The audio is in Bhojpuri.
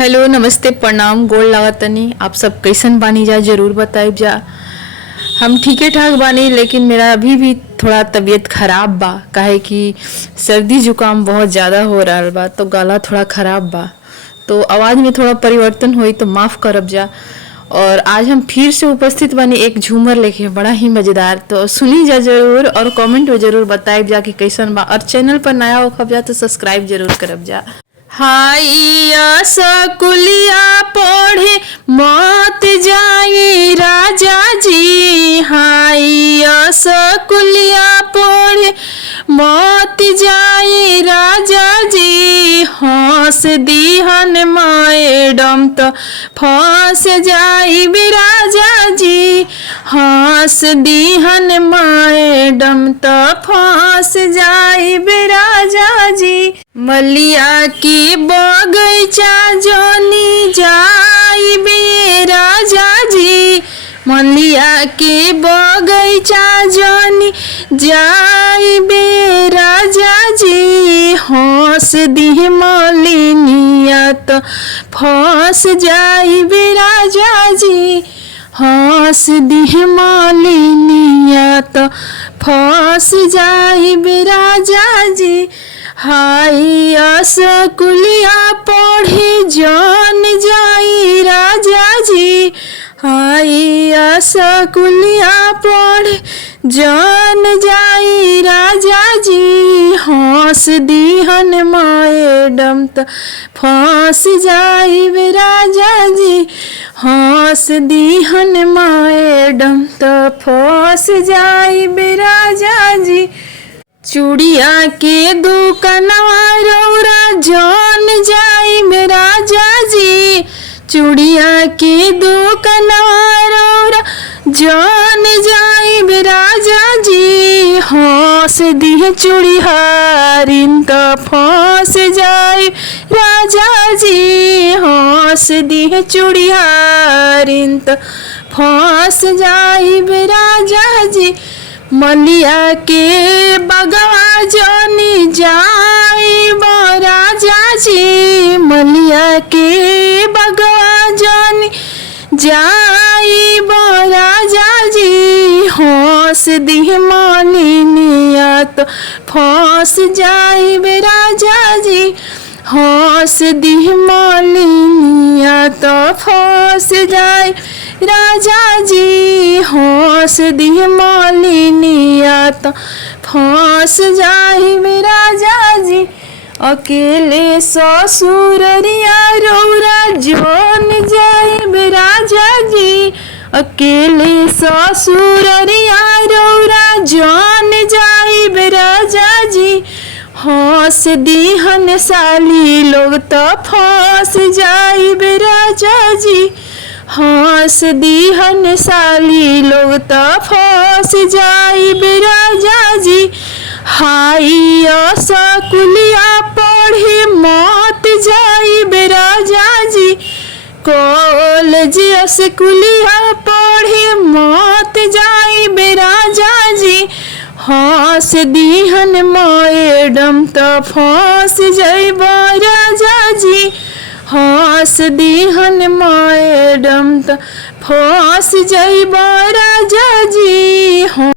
हेलो, नमस्ते, प्रणाम, गोड़ लागतनी। आप सब कैसन बानी जा जरूर बताइब जा। हम ठीके ठाक बानी, लेकिन मेरा अभी भी थोड़ा तबीयत खराब बा। काहे कि सर्दी जुकाम बहुत ज़्यादा हो रहा बा, तो गला थोड़ा खराब बा, तो आवाज़ में थोड़ा परिवर्तन हुई तो माफ़ करब जा। और आज हम फिर से उपस्थित बानी एक झूमर लेके, बड़ा ही मज़ेदार। तो सुनी जा जरूर और कमेंट में जरूर बताइब जा कि कैसन बा। और चैनल पर नया होखब जा तो सब्सक्राइब जरूर करब जा। हाइया सकुलिया पढ़े मत जाई राजा जी, हाइया सकुलिया पढ़े मत जाई राजा जी। हंस दीहन मैडम तो फंस जाई राजा जी, हंस दीहन मैडम तो फंस जाई राजा जी। मलिया की बगैचा जोनी जाई बे राजा जी, मलिया की बगैचा जोनी जाई बे राजा जी। हंस दी मलिनिया तो फंस जाई बे राजा जी, हंस दी मलिनिया तो फंस जाई बे राजा जी। हाइया सकुलिया पढ़े जान जाई राजा जी, हाइया सकुलिया पढ़े जान जाई राजा जी। हंस दीहन मैडम तो फंस जाई राजा जी, हंस दीहन मैडम तो फंस जाई राजा जी। चूड़िया के दुकानवा रौरा जान जाई राजा जी, चूड़िया के दुकानवा रौरा जान जाई राजा जी। हंस दी चूड़िहारिन तो फंस जाई राजा जी, हंस दी चूड़िहारिन तो फंस जाई राजा जी। मलिया के बगवा जोनी जाई राजा जी, मलिया के बगवा जोनी जाई राजा जी। हंस दी मलिनिया तो फंस जाई राजा जी, हंस दी मलिनिया तो फंस जाई राजा जी, हंस दी मलिनिया तो फंस जाई राजा जी। अकेले ससुररिया रौरा जोन जाई राजा जी, अकेले ससुररिया रौरा जोन जाई राजा जी। हंस दीहन साली लोग तो फंस जाई राजा जी, हंस दीहन साली लोग तो फंस जाई राजा जी। हाइया सकुलिया पढ़े मत जाई राजा जी, कॉलेजिया स्कूलिया पढ़े मत जाई राजा जी। हंस दीहन मैडम तो फंस जाई राजा जी, हंस दीहन मैडम तो फंस जाई राजा जी।